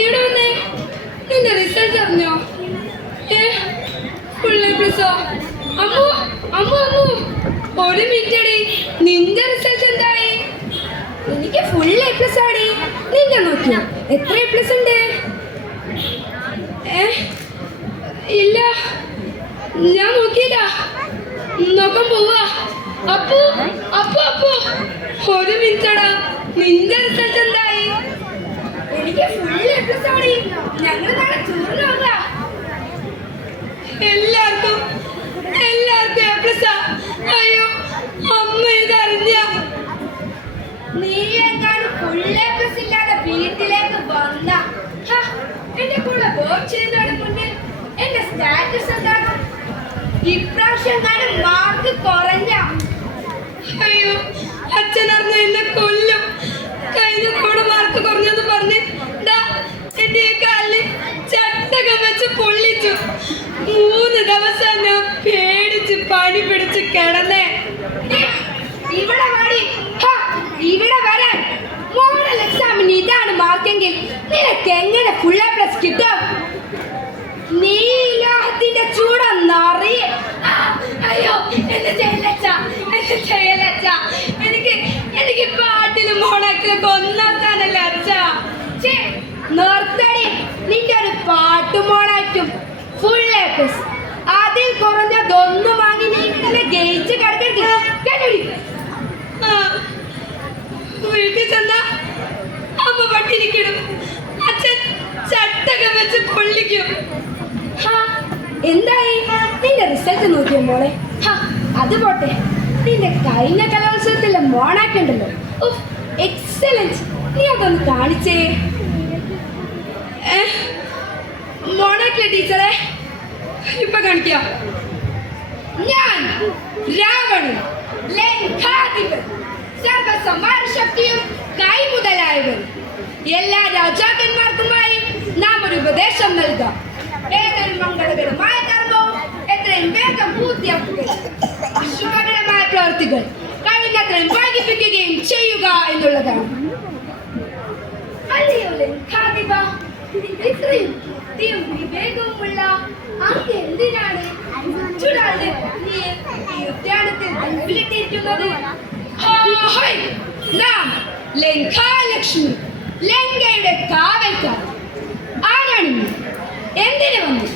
ഇവിടെ വന്നേ, നിന്റെ റിസൾട്ട് അറിഞ്ഞോ? ഫുൾ എ പ്ലസോ? അമ്മു അമ്മു അമ്മു, ഒരു മിനിറ്റ് അടി, നിന്റെ റിസൾട്ട് എന്തായി? എനിക്ക് ഫുൾ എ പ്ലസ് ആടി. നിന്റെ നോക്കിയോ എത്ര എ പ്ലസ് ഉണ്ട്? ഇല്ല, ഞാൻ നോക്കിയില്ല, നോക്കാൻ പോവാ. അപ്പു അപ്പു അപ്പു, ഒരു മിനിറ്റടാ, നിന്റെ റിസൾട്ട് എന്തായി? എനിക്ക് ഫുൾ എ പ്ലസ് ആടി. ഞങ്ങൾ നാളെ ടൂറിന് പോകാം. എല്ലാവർക്കും എ പ്ലസ്. അയ്യോ അമ്മ ഇതറിഞ്ഞ. നീ എങ്ങാനും ഫുൾ എ പ്ലസ് ഇല്ലാതെ വീട്ടിലേക്ക് വന്ന എന്റെ കൂടെ വർക്ക് ചെയ്യുന്നതിന് മുന്നിൽ എന്റെ സ്റ്റാറ്റസ് എന്താണ്? ഇപ്രാവശ്യം മാർക്ക് കുറഞ്ഞ. അയ്യോ അച്ഛനറിഞ്ഞ എന്നെ കൊല്ലും. കഴിഞ്ഞ തവണ മാർക്ക് കുറഞ്ഞെന്ന് പറഞ്ഞ് എന്റെ ഈ കാലിന് ചട്ടകം വെച്ച് പൊള്ളിച്ചു. 3 ദിവസം ഞാൻ പേടിച്ച് പനി പിടിച്ച് കിടന്നേ. ഇവിടെ വാടി, ഇവിടെ വരാൻ. മോഡൽ എക്സാമിന് ഇതാണ് മാർക്കെങ്കിൽ നിനക്ക് എങ്ങനെ ഫുൾ എ പ്ലസ് കിട്ടും? നീ ലോഹത്തിന്റെ ചൂടൊന്നറിയ. അയ്യോ എന്നെ ചെയ്യലച്ച, എന്നെ ചെയ്യലച്ച. എനിക്ക് പാട്ടിലും മോണാക്കിലൊക്കെ ഒന്നാക്കാനല്ല അച്ഛ. നിർത്തടി, നിന്റെ ഒരു പാട്ട് മോണാക്കും ഫുൾ എ പ്ലസ്. അതിൽ കുറഞ്ഞതൊന്നും വാങ്ങി നീ ഇങ്ങനെ ഗയിച്ച് കിടക്കടി. വീട്ടിൽ ചെന്നാ അമ്മ പട്ടിരിക്കണം, അച്ഛൻ ചട്ടകം വെച്ച് പൊള്ളിക്കും. എന്തായി നിന്റെ റിസൾട്ട് നോക്കിയോ മോളെ? അത് പോട്ടെ, നിന്റെ കഴിഞ്ഞ കലോത്സവത്തിലെ മോണാക്കുണ്ടല്ലോ, എക്സലൻസ്. നീ അതൊന്ന് കാണിച്ചേ. മോണാക്കിലെ ടീച്ചറെ ഇപ്പൊ കാണിക്കാം. ഞാൻ രാവണൻ, ലങ്കാധിപൻ, സർവസമാനശക്തിയും കൈമുതലായവൻ, എല്ലാ രാജാക്കന്മാർക്കുമായി നാം ഒരു ഉപദേശം നൽകാം. ഏതൊരു മംഗളകരമായ കർമ്മവും എത്രയും വേഗം പൂർത്തിയാക്കുകയും ശുഭകരമായ പ്രവൃത്തികൾ കഴിഞ്ഞത്രയും വൈകിപ്പിക്കുകയും ചെയ്യുക എന്നുള്ളതാണ്. അല്ലയോ ലങ്കാധിപ, ഇത്രയും ബുദ്ധിയും വിവേകവുമുള്ള അങ്ങ് എന്തിനാണ് ചൂടാതെ നീ ഈ ഉദ്യാനത്തിൽ തമ്മിലിട്ടിരിക്കുന്നത്? നാം ലങ്കാലക്ഷ്മി, ലങ്കയുടെ കാവൽക്കാർ. ആരാണ് നീ? എന്തിനു വന്നു?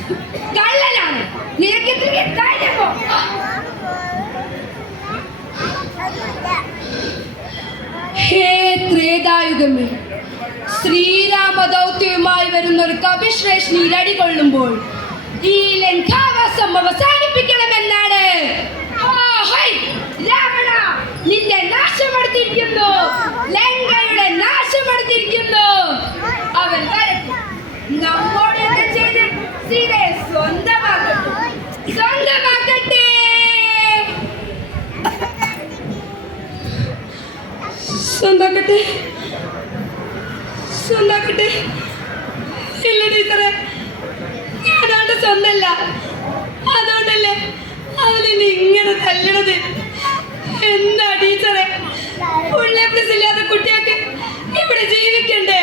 കള്ളനാണ്. നിനക്കെത്ര ധൈര്യമോ? ഹേ ത്രേതായുഗമേ, ശ്രീരാമ ദൗത്യവുമായി വരുന്ന ഒരു കപിശ്രേഷ്ഠി അടികൊള്ളുമ്പോൾ ഈ ലങ്കാവാസം അവസാനിപ്പിക്കണമെന്നാണ്. രാവണ, നിന്റെ നാശമെടുത്തിരിക്കുന്നു, ലങ്കയുടെ നാശമെടുത്തിരിക്കുന്നു. അവൻ വരട്ടെ, നമ്മോട് എന്ത് ചെയ്ത് സീതയെ സ്വന്തമാക്കട്ടെ. സ്വന്തമാക്കട്ടെ. ഇല്ല ടീച്ചറെ, ഞാനാണ്ട് സ്വന്തമല്ല. അതുകൊണ്ടല്ലേ അവളിനെ ഇങ്ങനെ തല്ലണത്. എന്താ ടീച്ചറെ, ഫുൾ എ പ്ലസ് ഇല്ലാത്ത കുട്ടിയൊക്കെ ഇവിടെ ജീവിക്കണ്ടേ?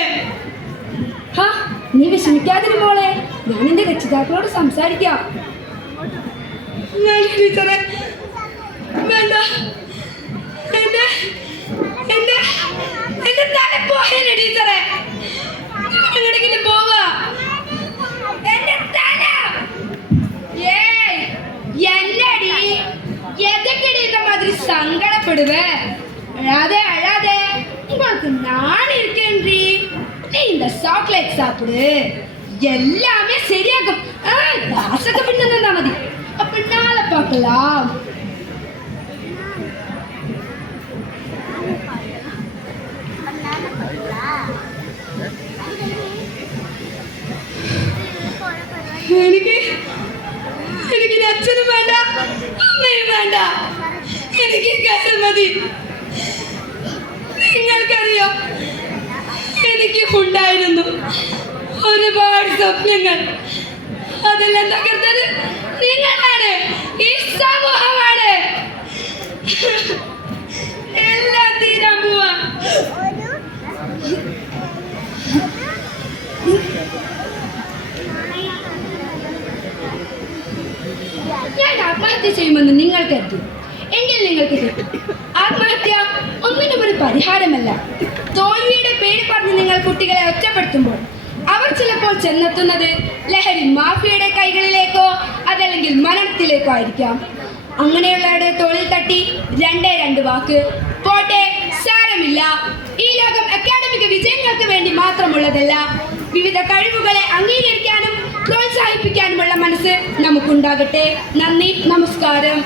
നീ വിഷമിക്കാതിരി മോളെ, ഞാൻ എന്റെ രക്ഷിതാക്കളോട് സംസാരിക്കാം. ടീച്ചറെ വേണ്ട, എന്റെ തല പോയല്ലേ ടീച്ചറെ. എവിടെങ്കിലും പോവാ. എന്റെ തല എന്നടി എതൊക്കെടി இந்த மாதிரி சங்கடப்படுவே? அழாதே அழாதே, உங்களுக்கு நான் இருக்கேன்றி. நீ இந்த சாக்லேட் சாப்பிடு, எல்லாமே சரியாகும். காசுக்கு பின்ன தந்தா மதி, அப்ப நாளை பார்க்கலாம். എനിക്ക് അച്ഛനും വേണ്ട, അമ്മയും വേണ്ട, എനിക്ക് കയറി മതി. നിങ്ങൾക്കറിയോ, എനിക്ക് ഉണ്ടായിരുന്നു ഒരുപാട് സ്വപ്നങ്ങൾ. അതെല്ലാം തകർത്തത് നിങ്ങളാണ്, ഈ സമൂഹമാണ്. എല്ലാം തീരാൻ പോവാ. ആത്മഹത്യ ചെയ്യുമെന്ന് നിങ്ങൾ കരുതി. എങ്കിൽ നിങ്ങൾക്ക് തെറ്റും. ആത്മഹത്യ ഒന്നിനും ഒരു പരിഹാരമല്ല. തോൽവിയുടെ പേര് പറഞ്ഞ് നിങ്ങൾ കുട്ടികളെ ഒറ്റപ്പെടുത്തുമ്പോൾ അവർ ചിലപ്പോൾ ചെന്നെത്തുന്നത് ലഹരി മാഫിയയുടെ കൈകളിലേക്കോ അതല്ലെങ്കിൽ മരണത്തിലേക്കോ ആയിരിക്കാം. അങ്ങനെയുള്ളവരുടെ തോളിൽ തട്ടി രണ്ട് വാക്ക് പോട്ടെ, സാരമില്ല. ഈ ലോകം അക്കാഡമിക് വിജയങ്ങൾക്ക് വേണ്ടി മാത്രമുള്ളതല്ല. വിവിധ കഴിവുകളെ അംഗീകരിക്കാനും പ്രോത്സാഹിപ്പിക്കാനുമുള്ള മനസ്സ് നമുക്കുണ്ടാകട്ടെ. നന്ദി, നമസ്കാരം.